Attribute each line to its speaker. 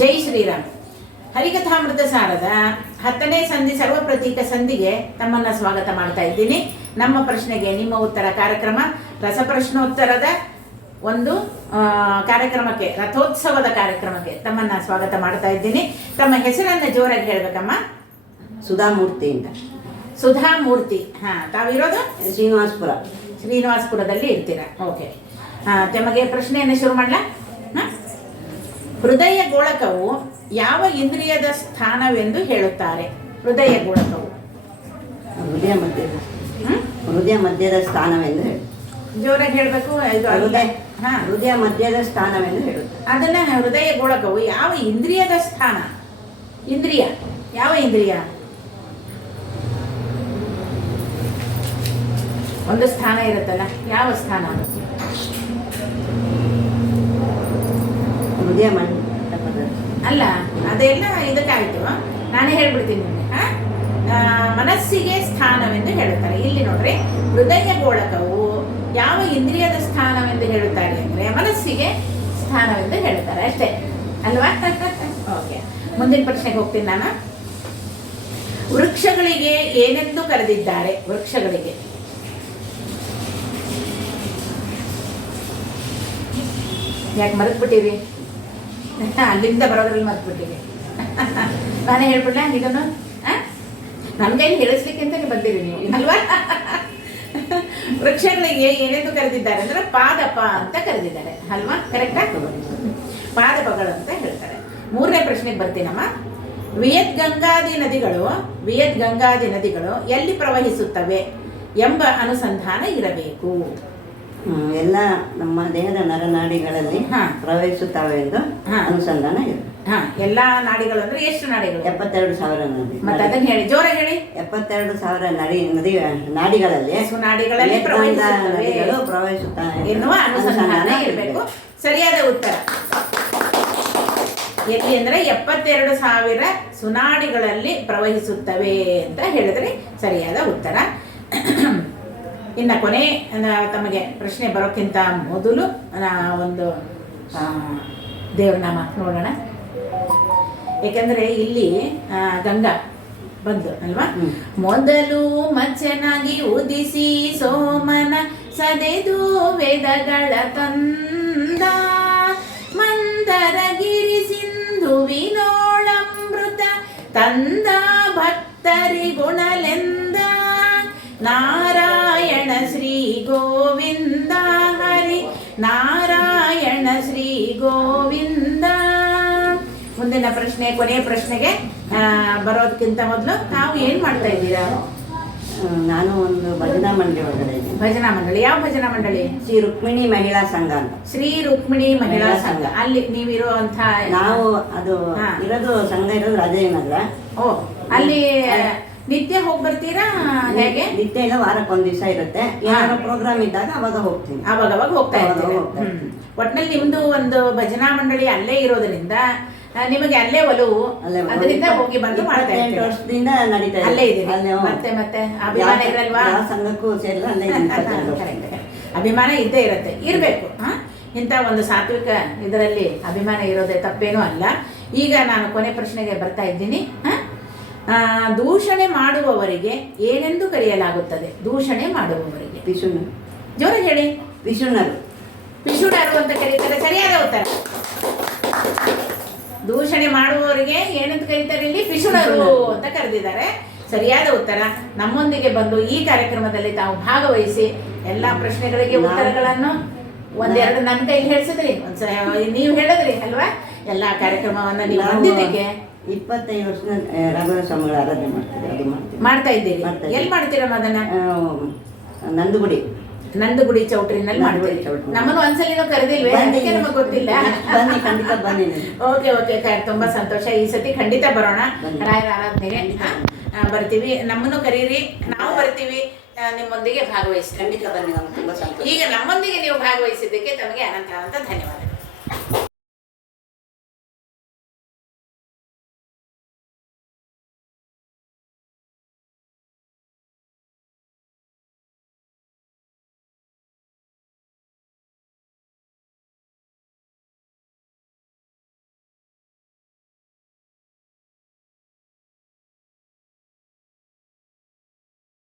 Speaker 1: ಜೈ ಶ್ರೀರಾಮ್. ಹರಿಕಥಾಮೃತ ಸಾರದ ಹತ್ತನೇ ಸಂಧಿ ಸರ್ವ ಪ್ರತೀಕ ಸಂಧಿಗೆ ತಮ್ಮನ್ನ ಸ್ವಾಗತ ಮಾಡ್ತಾ ಇದ್ದೀನಿ. ನಮ್ಮ ಪ್ರಶ್ನೆಗೆ ನಿಮ್ಮ ಉತ್ತರ ಕಾರ್ಯಕ್ರಮ ರಸಪ್ರಶ್ನೋತ್ತರದ ಒಂದು ಕಾರ್ಯಕ್ರಮಕ್ಕೆ ರಥೋತ್ಸವದ ಕಾರ್ಯಕ್ರಮಕ್ಕೆ ತಮ್ಮನ್ನ ಸ್ವಾಗತ ಮಾಡ್ತಾ ಇದ್ದೀನಿ. ತಮ್ಮ ಹೆಸರನ್ನ ಜೋರಾಗಿ ಹೇಳ್ಬೇಕಮ್ಮ.
Speaker 2: ಸುಧಾಮೂರ್ತಿ. ಅಂತ
Speaker 1: ಸುಧಾ ಮೂರ್ತಿ ಹಾ ತಾವಿರೋದು?
Speaker 2: ಶ್ರೀನಿವಾಸ್ಪುರ.
Speaker 1: ಶ್ರೀನಿವಾಸ್ಪುರದಲ್ಲಿ ಇರ್ತೀರಾ? ಓಕೆ. ಹಾ ತಮಗೆ ಪ್ರಶ್ನೆಯನ್ನು ಶುರು ಮಾಡಲಾ? ಹೃದಯ ಗೋಳಕವು ಯಾವ ಇಂದ್ರಿಯದ ಸ್ಥಾನವೆಂದು ಹೇಳುತ್ತಾರೆ. ಹೃದಯ ಗೋಳಕವು
Speaker 2: ಹೃದಯ ಮಧ್ಯದ? ಹೃದಯ ಮಧ್ಯದ ಸ್ಥಾನವೆಂದು ಹೇಳಿ.
Speaker 1: ಜೋರಾಗಿ ಹೇಳಬೇಕು.
Speaker 2: ಹೃದಯ
Speaker 1: ಹಾ.
Speaker 2: ಹೃದಯ ಮಧ್ಯದ ಸ್ಥಾನವೆಂದು ಹೇಳುತ್ತೆ
Speaker 1: ಅದನ್ನ ಹೃದಯ ಗೋಳಕವು ಯಾವ ಇಂದ್ರಿಯದ ಸ್ಥಾನ? ಇಂದ್ರಿಯ. ಯಾವ ಇಂದ್ರಿಯ? ಒಂದು ಸ್ಥಾನ ಇರುತ್ತಲ್ಲ. ಯಾವ ಸ್ಥಾನ ಅದು?
Speaker 2: ಹೃದಯ ಮಂಟಪದ
Speaker 1: ಅಲ್ಲ ಅದೆಲ್ಲ ಇದಕ್ಕಾಯ್ತು ನಾನೇ ಹೇಳ್ಬಿಡ್ತೀನಿ ನಿಮಗೆ ಹಾ? ಆ, ಮನಸ್ಸಿಗೆ ಸ್ಥಾನವೆಂದು ಹೇಳುತ್ತಾರೆ ಇಲ್ಲಿ ನೋಡ್ರಿ, ಹೃದಯ ಗೋಳಕವು ಯಾವ ಇಂದ್ರಿಯದ ಸ್ಥಾನವೆಂದು ಹೇಳುತ್ತಾರೆ ಅಂದ್ರೆ ಮನಸ್ಸಿಗೆ ಸ್ಥಾನವೆಂದು ಹೇಳುತ್ತಾರೆ ಅಷ್ಟೇ. ಅಲ್ವಾ? ಓಕೆ ಮುಂದಿನ ಪ್ರಶ್ನೆಗೆ ಹೋಗ್ತೀನಿ ನಾನು. ವೃಕ್ಷಗಳಿಗೆ ಏನೆಂದು ಕರೆದಿದ್ದಾರೆ? ವೃಕ್ಷಗಳಿಗೆ. ಯಾಕೆ ಮರೆತ್ಬಿಟ್ಟಿರಿ? ಅಲ್ಲಿಂದ ಬರೋದ್ರಲ್ಲಿ ಮರೆತ್ಬಿಟ್ಟಿರಿ. ನಾನೇ ಹೇಳ್ಬಿಟ್ಟೆ ಇದನ್ನು ಕೈಲಿ ಹೇಳಿಸ್ಲಿಕ್ಕೆ ಅಂತಾನೆ ಬಂದಿರಿ ನೀವು. ಅಲ್ವಾ? ವೃಕ್ಷಗಳಿಗೆ ಏನೇನು ಕರೆದಿದ್ದಾರೆ ಅಂದ್ರೆ ಪಾದಪ ಅಂತ ಕರೆದಿದ್ದಾರೆ. ಅಲ್ವಾ? ಕರೆಕ್ಟಾ ಪಾದಪಗಳು ಅಂತ ಹೇಳ್ತಾರೆ. ಮೂರನೇ ಪ್ರಶ್ನೆಗೆ ಬರ್ತೀನಮ್ಮ. ವಿಯತ್ ಗಂಗಾದಿ ನದಿಗಳು, ವಿಯತ್ ಗಂಗಾದಿ ನದಿಗಳು ಎಲ್ಲಿ ಪ್ರವಹಿಸುತ್ತವೆ ಎಂಬ ಅನುಸಂಧಾನ ಇರಬೇಕು.
Speaker 2: ಎಲ್ಲ ನಮ್ಮ ದೇಹದ ನರನಾಡಿಗಳಲ್ಲಿ
Speaker 1: ಪ್ರವೇಶಿಸುತ್ತವೆ
Speaker 2: ಪ್ರವಹಿಸುತ್ತವೆ ಎಂದು. ಅನುಸಂಧಾನ ಇದೆ.
Speaker 1: ಹಾ ಎಲ್ಲಾ ನಾಡಿಗಳು ಅಂದ್ರೆ ಎಷ್ಟು ನಾಡಿಗಳು?
Speaker 2: ಎಪ್ಪತ್ತೆರಡು ಸಾವಿರ ನದಿ
Speaker 1: ಮತ್ತೆ ಅದನ್ನ ಹೇಳಿ ಜೋರಾಗಿ ಹೇಳಿ.
Speaker 2: ಎಪ್ಪತ್ತೆರಡು ಸಾವಿರ ನಡಿ ನದಿ ನಾಡಿಗಳಲ್ಲಿ
Speaker 1: ನಾಡಿಗಳಲ್ಲಿ ಪ್ರವೇಶಗಳು
Speaker 2: ನದಿಗಳು ಪ್ರವಹಿಸುತ್ತವೆ
Speaker 1: ಎನ್ನುವ ಅನುಸಂಧಾನ ಇರಬೇಕು. ಸರಿಯಾದ ಉತ್ತರ. ಎಲ್ಲಿ ಅಂದ್ರೆ ಎಪ್ಪತ್ತೆರಡು ಸಾವಿರ ಸುನಾಡಿಗಳಲ್ಲಿ ಪ್ರವಹಿಸುತ್ತವೆ ಅಂತ ಹೇಳಿದ್ರೆ ಸರಿಯಾದ ಉತ್ತರ. ಇನ್ನು ಕೊನೆ ತಮಗೆ ಪ್ರಶ್ನೆ ಬರೋಕ್ಕಿಂತ ಮೊದಲು ಒಂದು ದೇವ್ರನಾಮ ದೇವ್ರ ನಾಮ ನೋಡೋಣ. ಏಕೆಂದರೆ ಇಲ್ಲಿ ಗಂಗಾ ಬಂದು ಅಲ್ವಾ. ಮೊದಲು ಮಚ್ಚನಾಗಿ ಉದಿಸಿ ಸೋಮನ ಸದೆದು ವೇದಗಳ ತಂದ. ಮಂದರಗಿರಿ ಸಿಂಧುವಿನೋಳಮೃತ ತಂದ ಭಕ್ತರಿಗುಣಲೆಂದ. ನಾರಾಯಣ ಶ್ರೀ ಗೋವಿಂದ ಹರಿ. ನಾರಾಯಣ ಶ್ರೀ ಗೋವಿಂದ. ಮುಂದಿನ ಪ್ರಶ್ನೆ ಕೊನೆಯ ಪ್ರಶ್ನೆಗೆ ಬರೋದಕ್ಕಿಂತ ಮೊದಲು ತಾವು ಏನ್ ಮಾಡ್ತಾ ಇದ್ದೀರಾ?
Speaker 2: ನಾನು ಒಂದು ಭಜನಾ ಮಂಡಳಿ ಒಳಗಡೆ
Speaker 1: ಭಜನಾ ಮಂಡಳಿ. ಯಾವ ಭಜನಾ ಮಂಡಳಿ?
Speaker 2: ಶ್ರೀ ರುಕ್ಮಿಣಿ ಮಹಿಳಾ ಸಂಘ ಅಂತ.
Speaker 1: ಶ್ರೀ ರುಕ್ಮಿಣಿ ಮಹಿಳಾ ಸಂಘ. ಅಲ್ಲಿ ನೀವಿರುವಂತ
Speaker 2: ನಾವು ಅದು. ಇರೋದು ಸಂಘ ಇರೋದು ರಾಜೇನಗರ
Speaker 1: ಓ ಅಲ್ಲಿ ನಿತ್ಯ ಹೋಗಿ ಬರ್ತೀರಾ? ಹೇಗೆ?
Speaker 2: ನಿತ್ಯ ಇಲ್ಲ ವಾರಕ್ಕೆ ಒಂದ್ ದಿವಸ ಇರುತ್ತೆ. ಯಾರೋ ಪ್ರೋಗ್ರಾಮ್ ಇದ್ದಾಗ ಅವಾಗ ಹೋಗ್ತೀನಿ.
Speaker 1: ಅವಾಗ ಅವಾಗ ಹೋಗ್ತಾ ಇರ್ತೀವಿ ಒಟ್ನಲ್ಲಿ ನಿಮ್ದು ಒಂದು ಭಜನಾ ಮಂಡಳಿ ಅಲ್ಲೇ ಇರೋದ್ರಿಂದ ನಿಮಗೆ ಅಲ್ಲೇ ಒಲವು. ಅದರಿಂದ ಹೋಗಿ ಬಂದು ಮಾಡ್ತಾ ಇರ್ತೀರಾ.
Speaker 2: ವರ್ಷದಿಂದ ನಡೀತಾ.
Speaker 1: ಅಲ್ಲೇ
Speaker 2: ಇದೆ
Speaker 1: ಮತ್ತೆ ಮತ್ತೆ ಅಭಿಮಾನ ಇರಲ್ವಾ?
Speaker 2: ಸಂಘಕ್ಕೂ ಸೇರಿಲ್ಲ ಅಲ್ಲೇ.
Speaker 1: ಅಭಿಮಾನ ಇದ್ದೇ ಇರುತ್ತೆ. ಇರಬೇಕು ಇಂಥ ಒಂದು ಸಾತ್ವಿಕ ಇದರಲ್ಲಿ ಅಭಿಮಾನ ಇರೋದೇ ತಪ್ಪೇನೂ ಅಲ್ಲ. ಈಗ ನಾನು ಕೊನೆ ಪ್ರಶ್ನೆಗೆ ಬರ್ತಾ ಇದ್ದೀನಿ ಹ? ದೂಷಣೆ ಮಾಡುವವರಿಗೆ ಏನೆಂದು ಕರೆಯಲಾಗುತ್ತದೆ? ದೂಷಣೆ ಮಾಡುವವರಿಗೆ.
Speaker 2: ಪಿಶುಣರು
Speaker 1: ಜೋರ ಹೇಳಿ.
Speaker 2: ಪಿಶುಣರು
Speaker 1: ಪಿಶುಣರು ಅಂತ ಕರೀತಾರೆ ಸರಿಯಾದ ಉತ್ತರ. ದೂಷಣೆ ಮಾಡುವವರಿಗೆ ಏನಂತ ಕರೀತಾರೆ ಇಲ್ಲಿ? ಪಿಶುಣರು ಅಂತ ಕರೆದಿದ್ದಾರೆ. ಸರಿಯಾದ ಉತ್ತರ. ನಮ್ಮೊಂದಿಗೆ ಬಂದು ಈ ಕಾರ್ಯಕ್ರಮದಲ್ಲಿ ತಾವು ಭಾಗವಹಿಸಿ ಎಲ್ಲಾ ಪ್ರಶ್ನೆಗಳಿಗೆ ಉತ್ತರಗಳನ್ನು ಒಂದೆರಡು ನನ್ನ ಕೈ ಹೇಳ್ಸಿದ್ರಿ. ನೀವು ಹೇಳಿದ್ರಿ ಅಲ್ವಾ? ಎಲ್ಲಾ ಕಾರ್ಯಕ್ರಮವನ್ನ ನೀವು ಬಂದಿದ್ದಕ್ಕೆ.
Speaker 2: ಇಪ್ಪತ್ತೈದು ಆ, ರಾಘವೇಂದ್ರ ಸ್ವಾಮಿಗಳ ಆರಾಧನೆ ಮಾಡ್ತೀವಿ ಅದು ಮಾಡ್ತೀವಿ
Speaker 1: ಮಾಡ್ತಾ ಇದ್ದೀರಿ?
Speaker 2: ಮಾಡ್ತಾ ಇದ್ದೀವಿ.
Speaker 1: ಎಲ್ಲಿ ಮಾಡ್ತೀರಮ್ಮ ಅದನ್ನ
Speaker 2: ನಂದುಗುಡಿ.
Speaker 1: ನಂದುಗುಡಿ ಚೌಟ್ರಿನಲ್ಲಿ ಮಾಡ್ತೀರಿ.
Speaker 2: ಚೌಟ್ರಿ.
Speaker 1: ನಮ್ಮನ್ನು ಒಂದ್ಸಲಿನೂ ಕರೆದಿಲ್ವೇ. ಅದಕ್ಕೆ ನಮಗೆ ಗೊತ್ತಿಲ್ಲ.
Speaker 2: ಬನ್ನಿ ಖಂಡಿತ ಬನ್ನಿ
Speaker 1: ಓಕೆ ಓಕೆ ಸರ್ ತುಂಬಾ ಸಂತೋಷ. ಈ ಸತಿ ಖಂಡಿತ ಬರೋಣ. ರಾಯರ ಆರಾಧನೆಗೆ. ಬರ್ತೀವಿ. ನಮ್ಮನ್ನು ಕರೀರಿ. ನಾವು ಬರ್ತೀವಿ. ನಿಮ್ಮೊಂದಿಗೆ ಭಾಗವಹಿಸಿ
Speaker 2: ಖಂಡಿತ ಬನ್ನಿ ನಮ್ಗೆ ತುಂಬಾ ಸಂತೋಷ.
Speaker 1: ಈಗ ನಮ್ಮೊಂದಿಗೆ ನೀವು ಭಾಗವಹಿಸಿದ್ದಕ್ಕೆ ತಮಗೆ ಅನಂತ ಅನಂತ ಧನ್ಯವಾದ